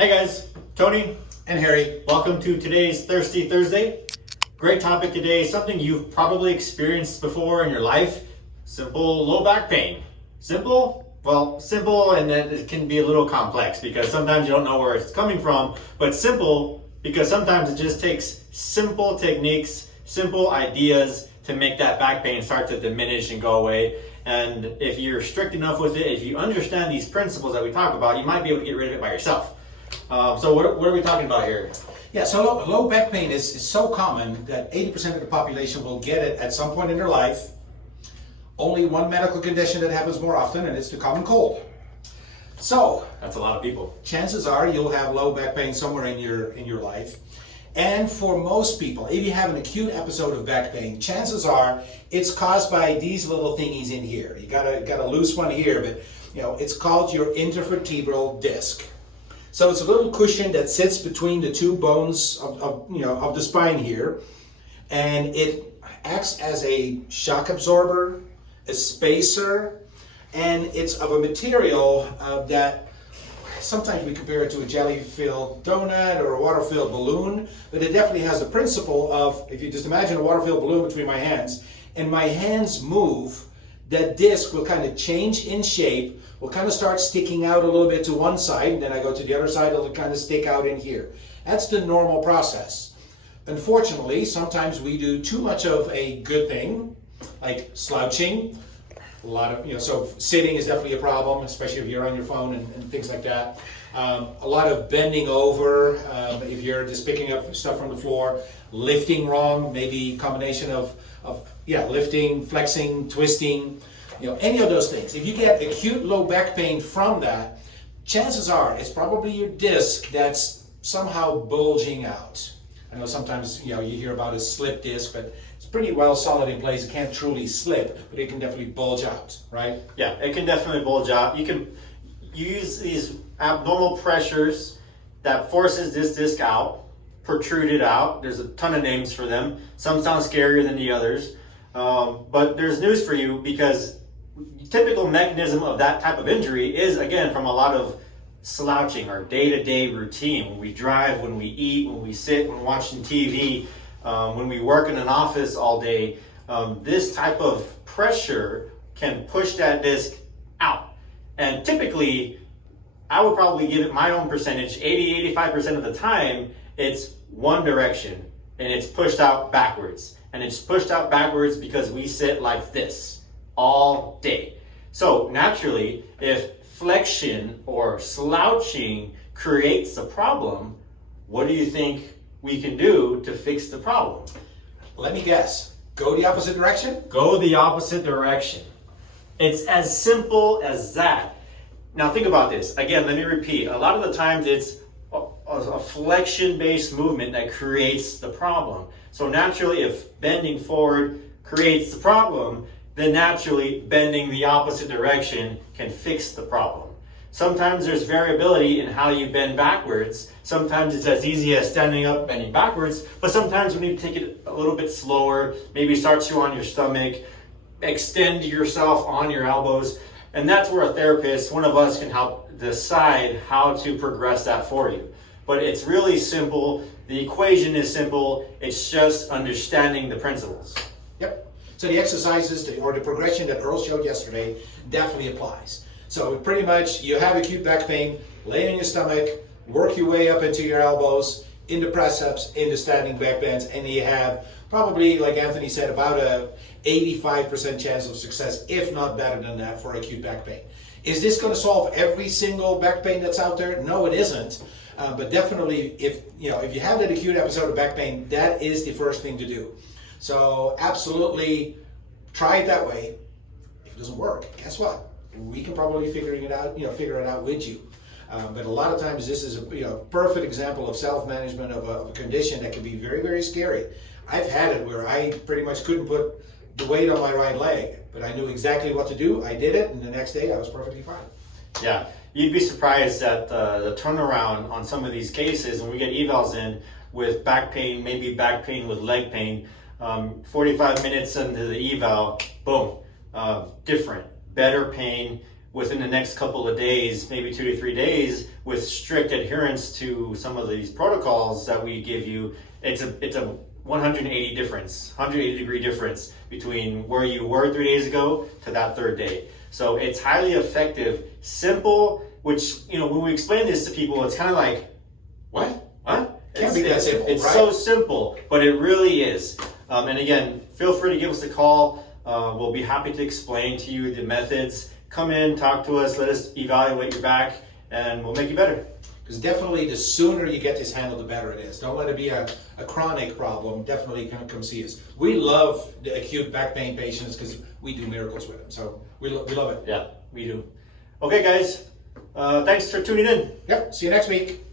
Hey guys, Tony and Harry. Welcome to today's Thirsty Thursday. Great topic today, something you've probably experienced before in your life. Simple low back pain. Simple? Well, simple, and then it can be a little complex because sometimes you don't know where it's coming from, but simple because sometimes it just takes simple techniques, simple ideas to make that back pain start to diminish and go away. And if you're strict enough with it, if you understand these principles that we talk about, you might be able to get rid of it by yourself. So what are we talking about here? Yeah, so low back pain is so common that 80% of the population will get it at some point in their life. Only one medical condition that happens more often, and it's the common cold. So that's a lot of people. Chances are you'll have low back pain somewhere in your life. And for most people, if you have an acute episode of back pain, chances are it's caused by these little thingies in here. You got a loose one here, but it's called your intervertebral disc. So it's a little cushion that sits between the two bones of the spine here, and it acts as a shock absorber, a spacer, and it's of a material that sometimes we compare it to a jelly-filled donut or a water-filled balloon, but it definitely has the principle of, if you just imagine a water-filled balloon between my hands, and my hands move, that disc will kind of change in shape, will kind of start sticking out a little bit to one side, and then I go to the other side, it'll kind of stick out in here. That's the normal process. Unfortunately, sometimes we do too much of a good thing, like slouching. A lot of, so sitting is definitely a problem, especially if you're on your phone and things like that. A lot of bending over, if you're just picking up stuff from the floor, lifting wrong, maybe combination of lifting, flexing, twisting, any of those things. If you get acute low back pain from that, chances are it's probably your disc that's somehow bulging out. I know sometimes you hear about a slip disc, but it's pretty well solid in place. It can't truly slip, but it can definitely bulge out, right? Yeah, it can definitely bulge out. You can use these abnormal pressures that forces this disc out, protrude it out. There's a ton of names for them. Some sound scarier than the others. But there's news for you, because typical mechanism of that type of injury is, again, from a lot of slouching, our day-to-day routine. When we drive, when we eat, when we sit, when watching TV, when we work in an office all day, this type of pressure can push that disc out. And typically, I would probably give it my own percentage, 80-85% of the time, it's one direction, and it's pushed out backwards. And it's pushed out backwards because we sit like this all day. So naturally, if flexion or slouching creates the problem, what do you think we can do to fix the problem? Let me guess. Go the opposite direction? Go the opposite direction. It's as simple as that. Now think about this. Again, let me repeat. A lot of the times it's a flexion-based movement that creates the problem. So naturally, if bending forward creates the problem, then naturally bending the opposite direction can fix the problem. Sometimes there's variability in how you bend backwards. Sometimes it's as easy as standing up, bending backwards, but sometimes we need to take it a little bit slower, maybe start you on your stomach, extend yourself on your elbows, and that's where a therapist, one of us, can help decide how to progress that for you. But it's really simple. The equation is simple. It's just understanding the principles. Yep. So the exercises or the progression that Earl showed yesterday definitely applies. So pretty much you have acute back pain, lay on your stomach, work your way up into your elbows, into press-ups, into standing back bends, and you have probably, like Anthony said, about a 85% chance of success, if not better than that, for acute back pain. Is this going to solve every single back pain that's out there? No, it isn't. But definitely, if you have that acute episode of back pain, that is the first thing to do. So absolutely try it that way. If it doesn't work, guess what? We can probably figure it out with you. But a lot of times this is a perfect example of self-management of a condition that can be very, very scary. I've had it where I pretty much couldn't put the weight on my right leg, but I knew exactly what to do. I did it, and the next day I was perfectly fine. Yeah, you'd be surprised at the turnaround on some of these cases. When we get evals in with back pain, maybe back pain with leg pain, 45 minutes into the eval, boom, different, better pain, within the next couple of days, maybe 2 to 3 days, with strict adherence to some of these protocols that we give you, it's a 180 difference, 180 degree difference between where you were 3 days ago to that third day. So it's highly effective, simple, which, you know, when we explain this to people, it's kind of like, what? Can't be that simple, It's right? so simple, but it really is. And again, feel free to give us a call. We'll be happy to explain to you the methods. Come in, talk to us, let us evaluate your back, and we'll make you better. Because definitely the sooner you get this handled, the better it is. Don't let it be a chronic problem. Definitely come see us. We love the acute back pain patients because we do miracles with them. So we love it. Yeah, we do. Okay, guys, thanks for tuning in. Yep, see you next week.